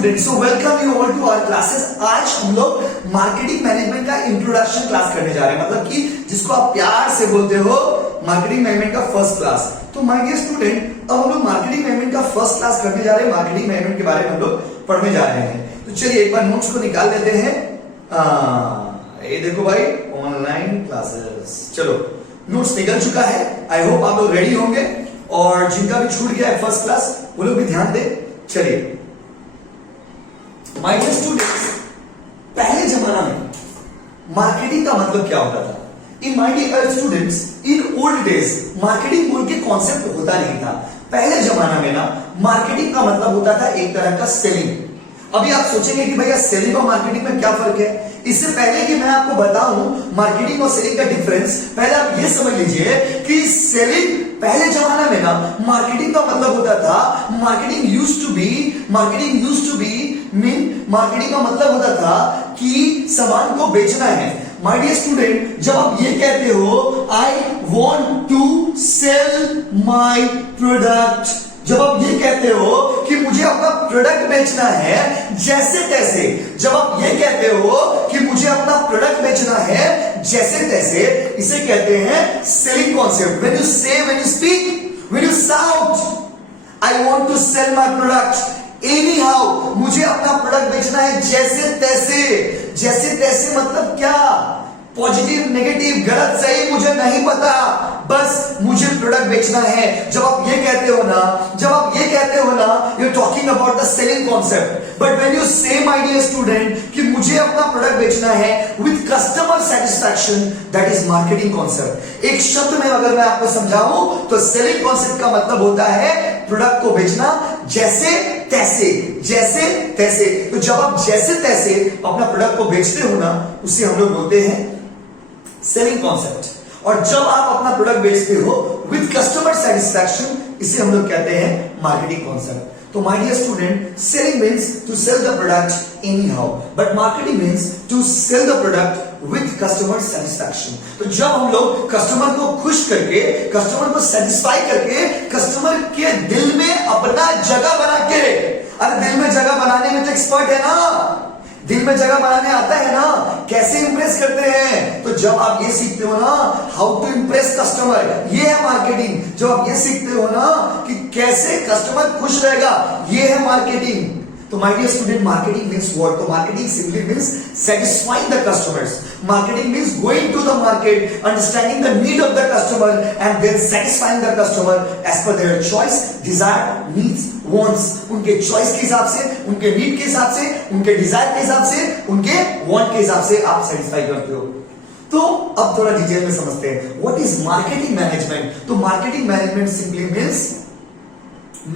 Students, so welcome you all to our classes. आज हम लोग मार्केटिंग मैनेजमेंट का इंट्रोडक्शन क्लास करने जा रहे हैं, मतलब कि जिसको आप प्यार से बोलते हो मार्केटिंग मैनेजमेंट का फर्स्ट क्लास। तो माय डियर स्टूडेंट, अब हम लोग मार्केटिंग मैनेजमेंट का फर्स्ट क्लास करने जा रहे हैं। मार्केटिंग मैनेजमेंट के बारे में हम लोग पढ़ने जा रहे हैं। तो चलिए एक बार नोट्स को निकाल लेते हैं। ये देखो भाई, ऑनलाइन क्लासेस। चलो नोट्स निकल चुका है। आई होप आप लोग रेडी होंगे, और जिनका भी छूट गया है फर्स्ट क्लास वो लोग भी ध्यान दें। चलिए माय डियर स्टूडेंट्स, पहले जमाना में मार्केटिंग का मतलब क्या होता था? In my dear students, in old days marketing बोल के कॉन्सेप्ट होता नहीं था। पहले जमाना में ना मार्केटिंग का मतलब होता था एक तरह का सेलिंग। अभी आप सोचेंगे कि भैया सेलिंग और मार्केटिंग में क्या फर्क है। इससे पहले कि मैं आपको बताऊं मार्केटिंग और सेलिंग का डिफरेंस, पहले आप ये समझ लीजिए कि सेलिंग पहले जमाना में ना मार्केटिंग का मतलब होता था, marketing used to be mean marketing का मतलब होता था कि सामान को बेचना है। माय डियर स्टूडेंट, जब आप ये कहते हो I want to sell my product, जब आप ये कहते हो कि मुझे अपना प्रोडक्ट बेचना है जैसे तैसे, जब आप ये कहते हो कि मुझे अपना प्रोडक्ट बेचना है जैसे तैसे, इसे कहते हैं selling concept. When you say, when you speak, when you shout I want to sell my product anyhow, मुझे अपना प्रोडक्ट बेचना है जैसे तैसे। जैसे तैसे मतलब क्या? पॉजिटिव, नेगेटिव, गलत, सही मुझे नहीं पता, बस मुझे प्रोडक्ट बेचना है। जब आप ये कहते हो ना, you are talking about the selling concept. But when you say my dear student कि मुझे अपना प्रोडक्ट बेचना है with customer satisfaction, that is marketing concept. एक शब्द में अगर मैं आपको समझाऊं तो सेलिंग कॉन्सेप्ट का मतलब होता है प्रोडक्ट को बेचना जैसे तैसे। तो जब आप जैसे तैसे अपना प्रोडक्ट को बेचते हो ना, उसे हम लोग बोलते हैं सेलिंग कॉन्सेप्ट। और जब आप अपना प्रोडक्ट बेचते हो विद कस्टमर सेटिस्फैक्शन, इसे हम लोग कहते हैं मार्केटिंग कॉन्सेप्ट। तो my dear student, selling means to sell the product anyhow, but marketing means to sell the product with customer satisfaction. तो जब हम लोग कस्टमर को खुश करके, कस्टमर को सेटिस्फाई करके, कस्टमर के दिल में अपना जगह बना के, अरे दिल में जगह बनाने में तो एक्सपर्ट है ना, दिल में जगह बनाने आता है ना, कैसे इंप्रेस करते हैं। तो जब आप ये सीखते हो ना हाउ टू इंप्रेस कस्टमर, ये है मार्केटिंग। जब आप ये सीखते हो ना कि कैसे कस्टमर खुश रहेगा, ये है मार्केटिंग। तो my dear student, marketing means what? तो marketing simply means satisfying the customers. Marketing means going to the market, understanding the need of the customer and then satisfying the customer as per their choice, desire, needs, wants. उनके choice के हिसाब से, उनके need के हिसाब से, उनके desire के हिसाब से, उनके want के हिसाब से आप satisfy करते हो। तो अब थोड़ा डिटेल में समझते हैं what is marketing management। तो marketing management simply means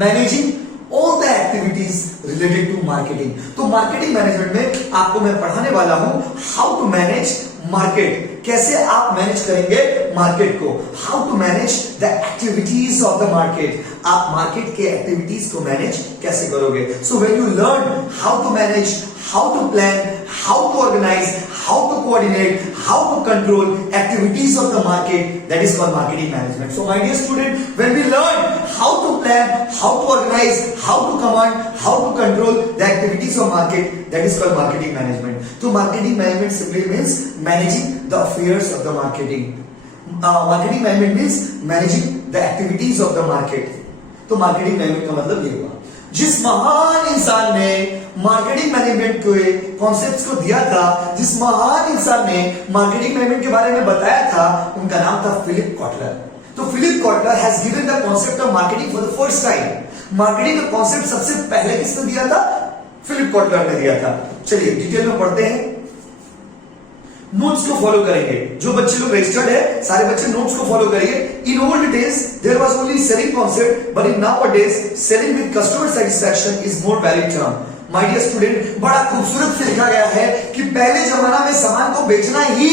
managing all the activities related to marketing। तो मार्केटिंग मैनेजमेंट में आपको मैं पढ़ाने वाला हूं हाउ टू मैनेज मार्केट, कैसे आप मैनेज करेंगे मार्केट को, how to manage the activities of the market, आप मार्केट के एक्टिविटीज को मैनेज कैसे करोगे। So when you learn how to manage, how to plan, how to organise, how to coordinate, how to control activities of the market, that is called marketing management. So my dear student, when we learn how to plan, how to organise, how to command, how to control the activities of market, that is called marketing management. तो marketing management simply means managing the affairs of the marketing. Marketing management means managing the activities of the market. तो marketing management का मतलब ये हुआ। जिस महान इंसान ने मार्केटिंग मैनेजमेंट के कॉन्सेप्ट्स को दिया था, जिस महान इंसान ने मार्केटिंग मैनेजमेंट के बारे में बताया था, उनका नाम था फिलिप कॉटलर। तो Philip Kotler has given the concept of marketing for the first time. Marketing का कॉन्सेप्ट सबसे पहले किसने दिया था? फिलिप कॉटलर ने दिया था। चलिए डिटेल में पढ़ते हैं, नोट्स को फॉलो करेंगे। जो बच्चे लोग रजिस्टर्ड है, सारे बच्चे नोट्स को फॉलो करिए। In old days there was only selling concept, but in nowadays selling with customer satisfaction is more valid term. My dear student, बड़ा खूबसूरत से लिखा गया है कि पहले जमाना में सामान को बेचना ही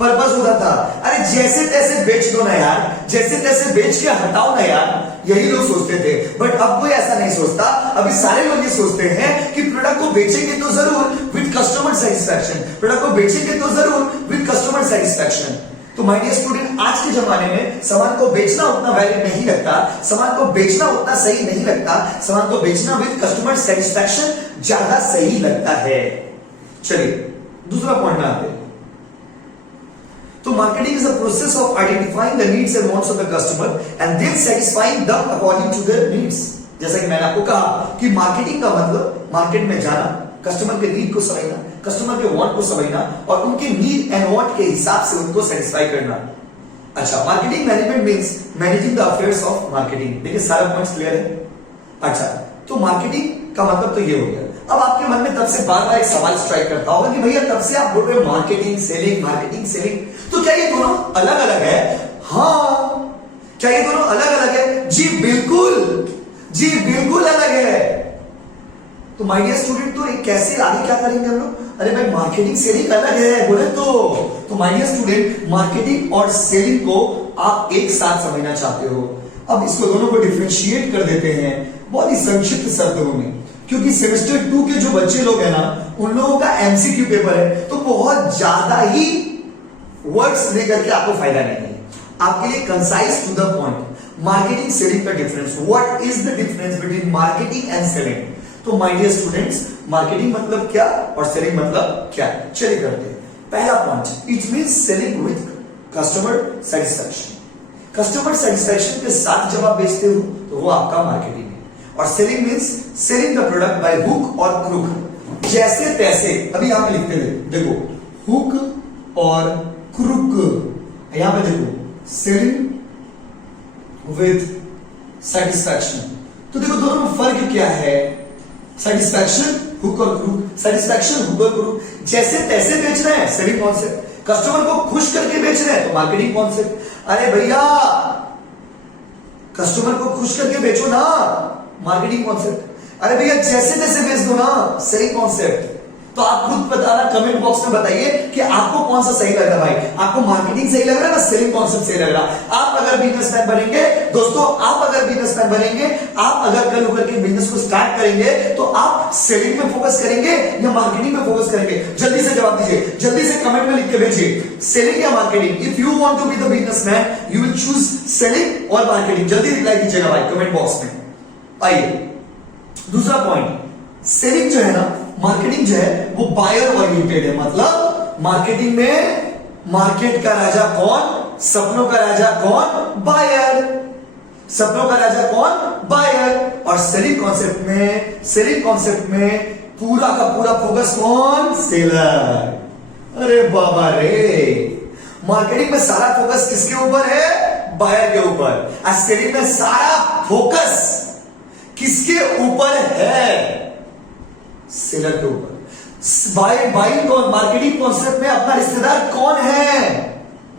पर्पस होता था। अरे जैसे तैसे बेच दो ना यार, जैसे तैसे बेच के हटाओ ना यार, यही लोग सोचते थे। बट अब कोई ऐसा नहीं सोचता। अभी सारे लोग ये सोचते हैं कि प्रोडक्ट को बेचेंगे तो जरूर विद कस्टमर सेटिस्फैक्शन, प्रोडक्ट को बेचेंगे तो जरूर विद कस्टमर सेटिस्फैक्शन। तो माय डियर स्टूडेंट, आज के जमाने में सामान को बेचना उतना वैलिड नहीं लगता, सामान को बेचना उतना सही नहीं लगता, सामान को बेचना विद कस्टमर सेटिस्फैक्शन ज्यादा सही लगता है। चलिए दूसरा पॉइंट में आते हैं। तो marketing is a process of identifying the needs and wants of the customer and then satisfying them according to their needs. जैसा कि मैंने आपको कहा कि मार्केटिंग का मतलब मार्केट में जाना, कस्टमर के नीड को समझना, कस्टमर के वांट को समझना और उनके नीड एंड वांट के हिसाब से उनको सेटिस्फाई करना। अच्छा, marketing management means managing the affairs of marketing. देखिए सारा पॉइंट्स क्लियर है। अच्छा, तो मार्केटिंग का मतलब तो ये हो गया। अब आपके मन में तब से बार बार एक सवाल स्ट्राइक करता होगा कि भैया तब से आप बोल रहे हो मार्केटिंग सेलिंग, तो क्या ये दोनों अलग अलग है? हाँ, क्या ये दोनों अलग अलग है? जी बिल्कुल अलग है। तो माय डियर स्टूडेंट, तो कैसे आगे क्या करेंगे हम लोग? अरे भाई मार्केटिंग सेलिंग अलग है बोले तो माय डियर स्टूडेंट, मार्केटिंग और सेलिंग को आप एक साथ समझना चाहते हो। अब इसको दोनों को डिफरेंशिएट कर देते हैं बहुत ही संक्षिप्त शब्दों में, क्योंकि सेमेस्टर 2 के जो बच्चे लोग हैं ना, उन लोगों का एमसीक्यू पेपर है, तो बहुत ज्यादा ही वर्ड्स लेकर के आपको फायदा नहीं है। आपके लिए concise to the point, marketing selling का difference, what is the difference between marketing and selling. तो माय डियर स्टूडेंट्स, मार्केटिंग मतलब क्या और सेलिंग मतलब क्या? चलिए करते हैं। पहला point, it means selling with customer satisfaction. Customer satisfaction के साथ जब आप बेचते हो तो वो आपका मार्केटिंग है। और selling means selling the product by hook और क्रुक, जैसे तैसे। अभी यहां पे लिखते थे, देखो हुक और क्रुक, यहां पे देखो सेलिंग विद सेटिस्फैक्शन। तो देखो दोनों में फर्क क्या है? सेटिस्फैक्शन हुक और क्रुक, सेटिस्फैक्शन हुक और क्रुक, जैसे तैसे बेच रहे हैं सेलिंग कॉन्सेप्ट, कस्टमर को खुश करके बेच रहे हैं तो मार्केटिंग कॉन्सेप्ट। अरे भैया कस्टमर को खुश करके बेचो ना, मार्केटिंग कॉन्सेप्ट। अरे भैया जैसे तैसे बेच दो ना, सेलिंग कॉन्सेप्ट। तो आप खुद बताना, कमेंट बॉक्स में बताइए कि आपको कौन सा सही लग रहा है। भाई आपको मार्केटिंग सही लग रहा है ना सेलिंग कॉन्सेप्ट सही लग रहा है? आप अगर बिजनेसमैन बनेंगे दोस्तों, आप अगर बिजनेसमैन बनेंगे, आप अगर कल होकर के बिजनेस को स्टार्ट करेंगे तो आप सेलिंग में फोकस करेंगे या मार्केटिंग में फोकस करेंगे? जल्दी से जवाब दीजिए, जल्दी से कमेंट में लिख के भेजिए, सेलिंग या marketing. If you want to be the businessman you will choose selling और मार्केटिंग। जल्दी रिप्लाई कीजिएगा भाई कमेंट बॉक्स में। आइए दूसरा पॉइंट, सेलिंग जो है ना, मार्केटिंग जो है वो बायर ओरिएंटेड है। मतलब मार्केटिंग में मार्केट का राजा कौन? सपनों का राजा कौन? बायर। सपनों का राजा कौन? बायर। और सेलिंग कॉन्सेप्ट में पूरा का पूरा फोकस कौन? सेलर। अरे बाबा रे, मार्केटिंग में सारा फोकस किसके ऊपर है? बायर के ऊपर। और सेलिंग में सारा फोकस किसके ऊपर है? सेलर के ऊपर। बाइंग और मार्केटिंग कॉन्सेप्ट में अपना रिश्तेदार कौन है?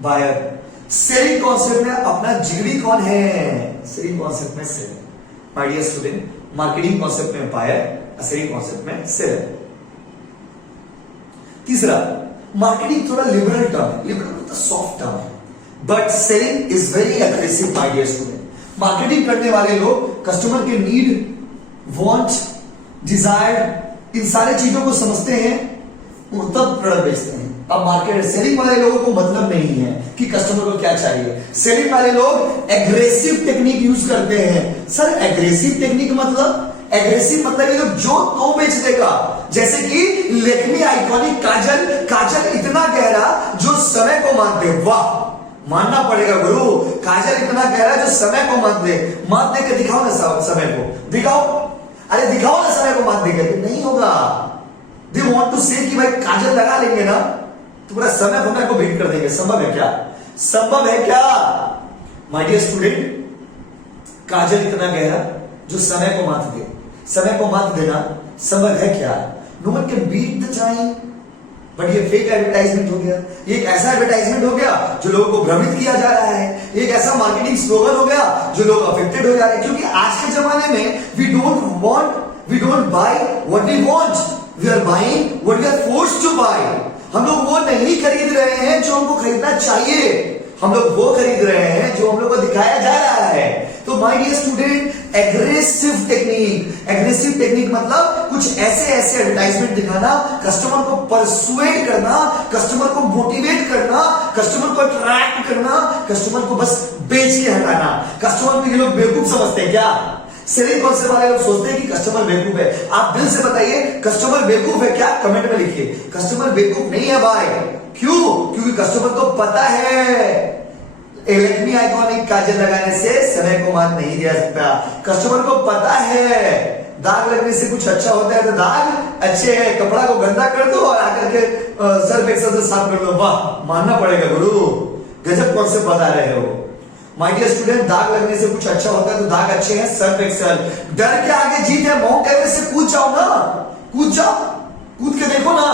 बायर। सेलिंग कॉन्सेप्ट में अपना जिगरी कौन है? सेलिंग कॉन्सेप्ट में seller. My dear student, marketing concept में बायर, सेलिंग कॉन्सेप्ट में सेलर। तीसरा, मार्केटिंग थोड़ा लिबरल टर्म है, लिबरल मतलब सॉफ्ट टर्म है, but selling is very aggressive. My dear student, marketing करने वाले लोग कस्टमर के नीड, वांट, डिजायर, इन सारे चीजों को समझते हैं, तब प्रोडक्ट बेचते हैं। अब मार्केट सेलिंग वाले लोगों को मतलब नहीं है कि कस्टमर को क्या चाहिए। सेलिंग वाले लोग एग्रेसिव टेक्निक यूज करते हैं। सर एग्रेसिव टेक्निक मतलब? एग्रेसिव मतलब ये जो तो बेच देगा। जैसे कि लेक्मी आइकॉनिक काजल इतना गहरा जो समय को मात दे। वाह, मानना पड़ेगा गुरु, काजल इतना गहरा जो समय को मात दे के दिखाओ ना, समय को दिखाओ। अरे दिखाओ ना समय को मात देकर, नहीं होगा। दे वांट टू से कि भाई काजल लगा लेंगे ना तो पूरा समय को भेंट कर देंगे। संभव है क्या? संभव है क्या? माय डियर स्टूडेंट, काजल इतना गहरा जो समय को मात दे, समय को मात देना संभव है क्या? No one can beat the time. But ये फेक एडवर्टाइजमेंट हो गया, ये एक ऐसा एडवर्टाइजमेंट हो गया जो लोगों को भ्रमित किया जा रहा है, एक ऐसा मार्केटिंग स्लोगन हो गया जो लोग अफेक्टेड हो जा रहे हैं। क्योंकि आज के जमाने में we don't buy what we want, we are buying what we are forced to buy. हम लोग वो नहीं खरीद रहे हैं जो हमको खरीदना चाहिए, हम लोग वो खरीद रहे हैं जो हम लोग को दिखाया जा रहा है। तो my dear student, aggressive technique. Aggressive technique मतलब कुछ ऐसे एडवर्टाइजमेंट दिखाना, कस्टमर को परसुएट करना, कस्टमर को मोटिवेट करना, कस्टमर को अट्रैक्ट करना, कस्टमर को बस बेच के हटाना। कस्टमर को ये लोग बेवकूफ समझते हैं क्या? सेलिंग कॉन्सेप्ट वाले लोग सोचते हैं कि कस्टमर बेवकूफ है। आप दिल से बताइए कस्टमर बेवकूफ है क्या? कमेंट में लिखिए कस्टमर बेवकूफ नहीं है भाई। क्यों? क्योंकि कस्टमर को पता है लैक्मे आइकॉनिक काजल लगाने से समय को मात नहीं दिया सकता। कस्टमर को पता है दाग लगने से कुछ अच्छा होता है, तो दाग अच्छे है, कपड़ा को गंदा कर दो और आकर के सर्फ एक्सेल से साफ कर दो। वाह, मानना पड़ेगा गुरु, गजब कॉन्सेप्ट बता रहे हो। माय डियर स्टूडेंट, दाग लगने से कुछ अच्छा होता है तो दाग अच्छे हैं, सर्फ एक्सेल। डर के आगे जीत है, माउंट एवरेस्ट से कूद जाओ ना, कूद जाओ, कूद के देखो ना,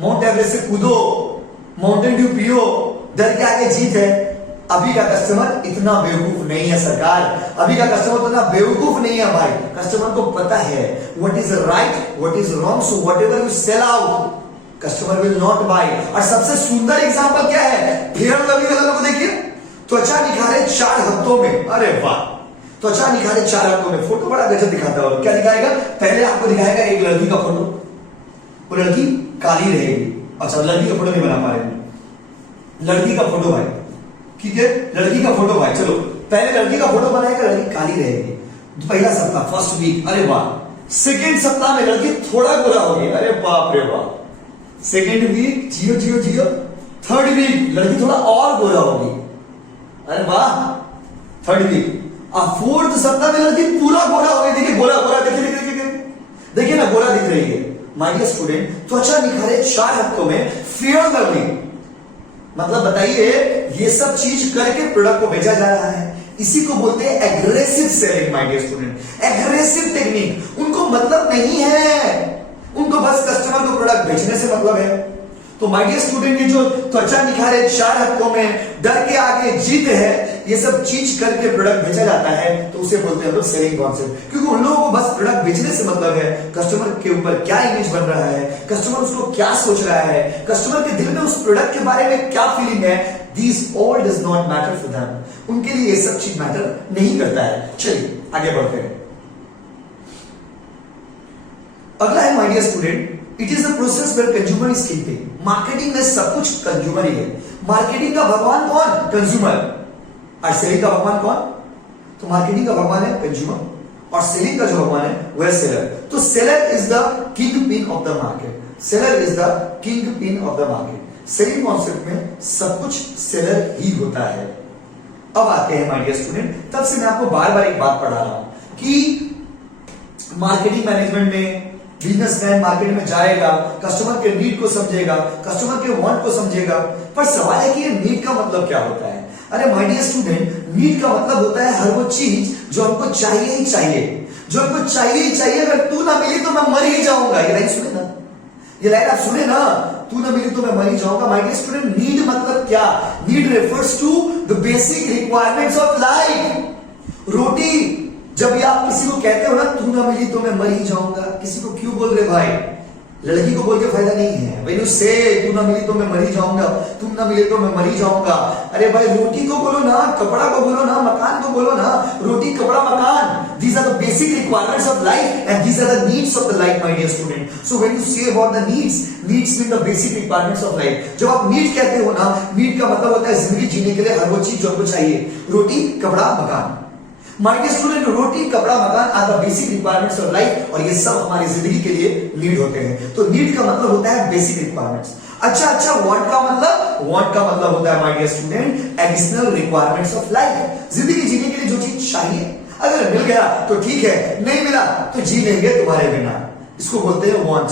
माउंट एवरेस्ट से कूदो, माउंटेन ड्यू पियो, डर के आगे जीत है। अभी का कस्टमर इतना बेवकूफ नहीं है सरकार, अभी का कस्टमर इतना बेवकूफ नहीं है भाई। कस्टमर को पता है what is right, what is wrong, so whatever you sell out customer will not buy. और सबसे सुंदर एग्जांपल क्या है? फेयर एंड लवली वालों को देखिए, त्वचा निखारे 4 हफ्तों में। अरे वाह, त्वचा निखारे 4 हफ्तों में। फोटो बड़ा गजब दिखाता है। क्या दिखाएगा? पहले आपको दिखाएगा एक लड़की का फोटो, वो लड़की काली रहेगी। अच्छा, लड़की का फोटो नहीं बना पा रहे, लड़की का फोटो भाई, ठीक है, लड़की का फोटो भाई। चलो पहले लड़की का फोटो बनाएगा, लड़की काली रहेगी पहला सप्ताह, फर्स्ट वीक। अरे वाह, सेकेंड सप्ताह में लड़की थोड़ा गोरा होगी। अरे बाप रे बाप, second week Jio Jio Jio. Third week लड़की थोड़ा और गोरा होगी। अरे वाह, थर्ड वीक। अब फोर्थ सप्ताह में लड़की पूरा गोरा हो गई। देखिए गोरा गोरा, देखिए देखिए ना, गोरा दिख रही है। माय डियर स्टूडेंट, त्वचा निखारे 4 हफ्तों में, फेयर लवली मतलब बताइए, ये सब चीज करके प्रोडक्ट को भेजा जा रहा है। इसी को बोलते हैं aggressive selling. My dear student, aggressive technique. उनको मतलब नहीं है, उनको बस कस्टमर को प्रोडक्ट बेचने से मतलब है। तो माय डियर स्टूडेंट, ये जो त्वचा निखारे 4 हफ्तों में, डर के आगे जीत है, ये सब चीज करके प्रोडक्ट बेचा जाता है, तो उसे बोलते हैं हम लोग सेलिंग कॉन्सेप्ट। क्योंकि उन लोगों को बस प्रोडक्ट बेचने से मतलब है, कस्टमर के ऊपर क्या इमेज बन रहा है, कस्टमर उसको क्या सोच रहा है, कस्टमर के दिल में उस प्रोडक्ट के बारे में क्या फीलिंग है, this all does not matter for them. उनके लिए ये सब चीज मैटर नहीं करता है। चलिए आगे बढ़ते हैं। अगला है my dear student, it is the process where consumer is keeping. Marketing में सब कुछ कंज्यूमर ही है। मार्केटिंग का भगवान कौन? कंज्यूमर। और सेलिंग का भगवान कौन? तो मार्केटिंग का भगवान है कंज्यूमर और सेलिंग का जो भगवान है वह सेलर। तो seller is the king pin of the market. Seller is the king pin of the market. Selling concept में सब कुछ सेलर ही होता है। अब आते हैं माय डियर स्टूडेंट, तब से मैं आपको बार बार एक बात पढ़ा रहा हूं कि मार्केटिंग मैनेजमेंट में बिजनेसमैन मार्केट में जाएगा, कस्टमर के नीड को समझेगा, कस्टमर के वांट को समझेगा। पर सवाल है कि ये नीड का मतलब क्या होता है? अरे माय डियर स्टूडेंट, नीड का मतलब होता है हर वो चीज जो हमको चाहिए ही चाहिए, जो हमको चाहिए ही चाहिए। अगर तू ना मिली तो मैं मर ही जाऊंगा। ये लाइन सुने ना, ये लाइन आप सुने ना, तू ना मिली तो मैं मर ही जाऊंगा। माय डियर स्टूडेंट, नीड मतलब क्या? Need refers to the basic requirements of life. रोटी जब भी आप किसी को कहते हो ना, तू ना मिली तो मैं मर ही जाऊंगा, किसी को क्यों बोल रहे भाई? लड़की को बोल के फायदा नहीं है। व्हेन यू से तू ना मिली तो मैं मर ही जाऊंगा, तुम ना मिले तो मैं मर ही जाऊंगा। अरे भाई, रोटी को बोलो ना, कपड़ा को बोलो ना, मकान को बोलो ना। रोटी, कपड़ा, मकान, these are the basic requirements of life and these are the needs of the life, my dear student. So when you say about the needs mean the basic requirements of life. जब आप need कहते हो ना, need का मतलब होता है जिंदगी जीने के लिए हर वो चीज जो आपको चाहिए, रोटी, कपड़ा, मकान। My dear student, roti, kapda, makaan are the basic requirements of life, और ये सब हमारी जिंदगी के लिए नीड होते हैं। तो नीड का मतलब होता है बेसिक रिक्वायरमेंट्स। अच्छा, वांट का मतलब? वांट का मतलब होता है my dear student additional requirements of life. जिंदगी जीने के लिए जो चीज चाहिए, अगर मिल गया तो ठीक है, नहीं मिला तो जी लेंगे तुम्हारे बिना। इसको बोलते हैं वांट।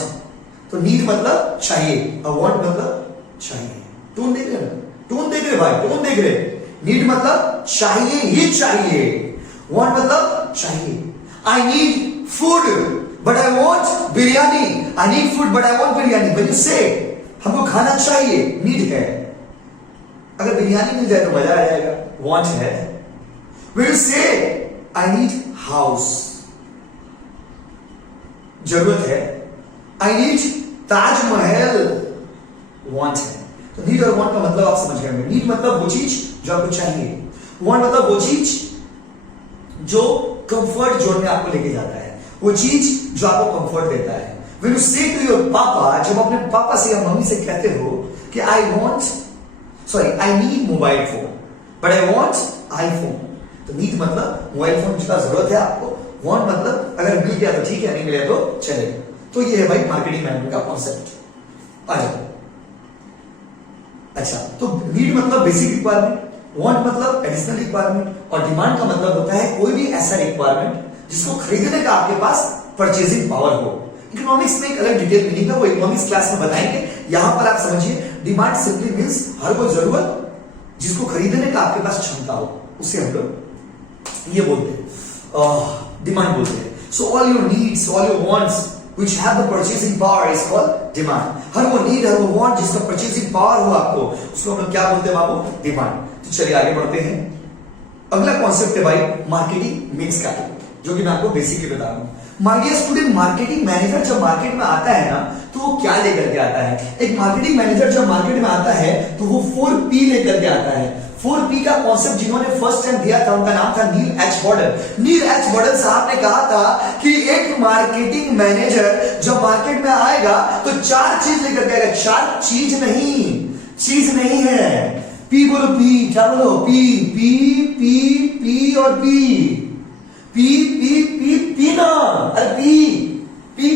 तो नीड मतलब चाहिए और वांट मतलब चाहिए। टोन देख रहे, टोन देख रहे भाई, टोन देख रहे। नीड मतलब चाहिए ही चाहिए, वांट मतलब चाहिए। I need food but I want biryani. I need food but I want biryani. When you से हमको खाना चाहिए, नीड है। अगर बिरयानी मिल जाए तो मजा आ जाएगा, वांट है। व्हेन यू से आई नीड हाउस, जरूरत है। आई नीड ताजमहल, वांट है। तो नीड और वांट का मतलब आप समझ गए। नीड मतलब वो चीज जो आपको चाहिए, वांट मतलब वो चीज जो कंफर्ट जोन में आपको लेके जाता है, वो चीज जो आपको कंफर्ट देता है। When you say to your पापा, जब अपने पापा से या मम्मी से कहते हो कि I need mobile phone but I want iPhone, तो नीड मतलब मोबाइल फोन का जरूरत है आपको, वांट मतलब अगर मिल गया तो ठीक है, नहीं मिला तो चलेगा। तो ये है भाई मार्केटिंग मैनेजमेंट का कॉन्सेप्ट। आ जाओ। अच्छा, तो नीड मतलब बेसिक रिक्वायरमेंट, वांट मतलब एडिशनल रिक्वायरमेंट, और डिमांड का मतलब होता है कोई भी ऐसा रिक्वायरमेंट जिसको खरीदने का आपके पास परचेजिंग पावर हो। इकोनॉमिक्स में एक अलग डिटेल मीनिंग है, वो इकोनॉमिक्स क्लास में बताएंगे। यहां पर आप समझिए, डिमांड सिंपली मींस हर कोई जरूरत जिसको खरीदने का आपके पास क्षमता हो, उसे हम लोग ये बोलते हैं, डिमांड बोलते हैं। So all your needs, all your wants which have the purchasing power is called demand। हर वो नीड, हर वो वांट जिसका परचेसिंग पावर हो आपको, उसको हम लोग क्या बोलते हैं बाबू? डिमांड। तो चलिए आगे बढ़ते हैं। अगला कॉन्सेप्ट है भाई मार्केटिंग मिक्स कैटेगरी, जो कि मैं आपको बेसिकली बता रहा हूं। My dear student, marketing manager जब मार्केट में आता है ना, तो वो क्या लेकर के आता है? एक मार्केटिंग मैनेजर जब मार्केट में आता है तो वो 4P लेकर के आता है। 4P का कॉन्सेप्ट जिन्होंने फर्स्ट टाइम दिया था उनका नाम था नील एच बॉर्डन। नील एच बॉर्डन साहब ने कहा था कि एक मार्केटिंग मैनेजर जब मार्केट में आएगा तो 4 चीज लेकर के आएगा। 4 चीज नहीं है। पी बोलो, पी, क्या बोलो? पी पी पी पी और P P P P P ना, अरे पी पी।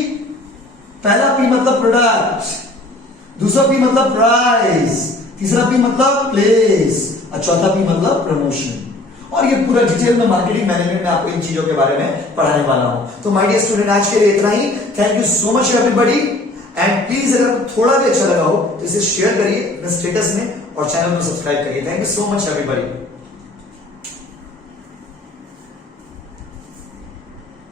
पहला पी मतलब प्रोडक्ट, दूसरा पी मतलब प्राइस, तीसरा पी मतलब प्लेस, और चौथा पी मतलब प्रमोशन। और ये पूरा डिटेल में मार्केटिंग मैनेजमेंट में आपको इन चीजों के बारे में पढ़ाने वाला हूं। तो माय डियर स्टूडेंट, आज के लिए इतना ही। Thank you so much everybody, and please अगर थोड़ा भी अच्छा लगा हो तो इसे शेयर करिए अपने स्टेटस में और चैनल को सब्सक्राइब करिए। Thank you so much everybody.